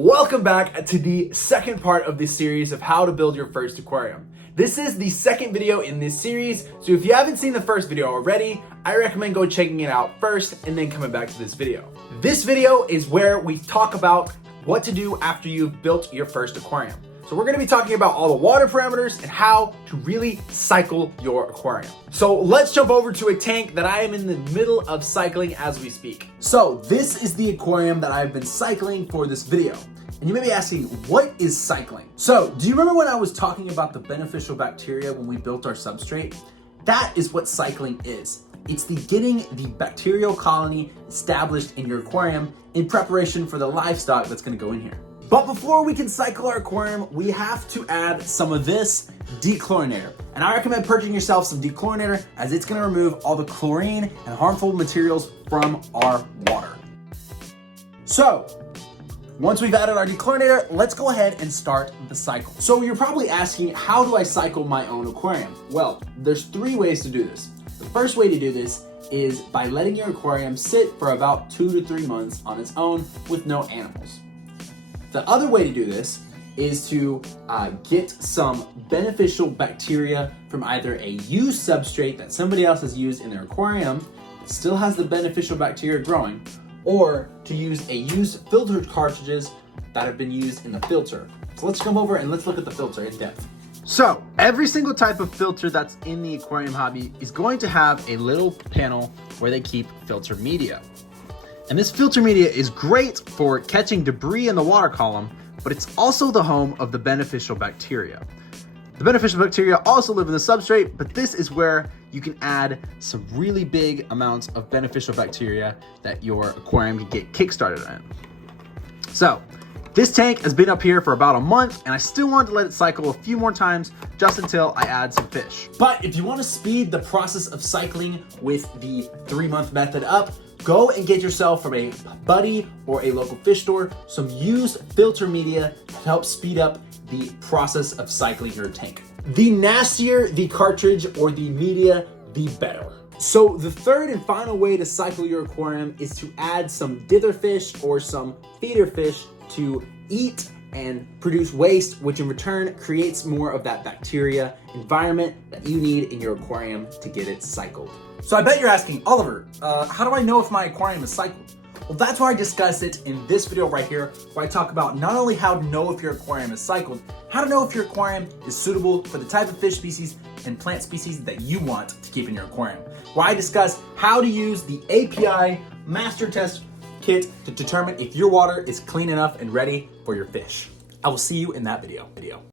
Welcome back to the second part of this series of how to build your first aquarium. This is the second video in this series, so if you haven't seen the first video already, I recommend go checking it out first and then coming back to this video. This video is where we talk about what to do after you've built your first aquarium. So we're gonna be talking about all the water parameters and how to really cycle your aquarium. So let's jump over to a tank that I am in the middle of cycling as we speak. So this is the aquarium that I've been cycling for this video. And you may be asking, what is cycling? So do you remember when I was talking about the beneficial bacteria when we built our substrate? That is what cycling is. It's getting the bacterial colony established in your aquarium in preparation for the livestock that's gonna go in here. But before we can cycle our aquarium, we have to add some of this de-chlorinator. And I recommend purchasing yourself some de-chlorinator as it's gonna remove all the chlorine and harmful materials from our water. So, once we've added our de-chlorinator, let's go ahead and start the cycle. So you're probably asking, how do I cycle my own aquarium? Well, there's three ways to do this. The first way to do this is by letting your aquarium sit for about 2 to 3 months on its own with no animals. The other way to do this is to get some beneficial bacteria from either a used substrate that somebody else has used in their aquarium that still has the beneficial bacteria growing, or to use a used filter cartridges that have been used in the filter. So let's come over and let's look at the filter in depth. So every single type of filter that's in the aquarium hobby is going to have a little panel where they keep filter media. And this filter media is great for catching debris in the water column, but it's also the home of the beneficial bacteria. The beneficial bacteria also live in the substrate, but this is where you can add some really big amounts of beneficial bacteria that your aquarium can get kickstarted in. So this tank has been up here for about a month and I still wanted to let it cycle a few more times just until I add some fish. But if you want to speed the process of cycling with the 3-month method up, go and get yourself from a buddy or a local fish store some used filter media to help speed up the process of cycling your tank. The nastier the cartridge or the media, the better. So the third and final way to cycle your aquarium is to add some dither fish or some feeder fish to eat and produce waste, which in return creates more of that bacteria environment that you need in your aquarium to get it cycled. So I bet you're asking, Oliver, how do I know if my aquarium is cycled? Well, that's why I discussed it in this video right here, where I talk about not only how to know if your aquarium is cycled, how to know if your aquarium is suitable for the type of fish species and plant species that you want to keep in your aquarium. Where I discuss how to use the API Master Test Kit to determine if your water is clean enough and ready for your fish. I will see you in that video.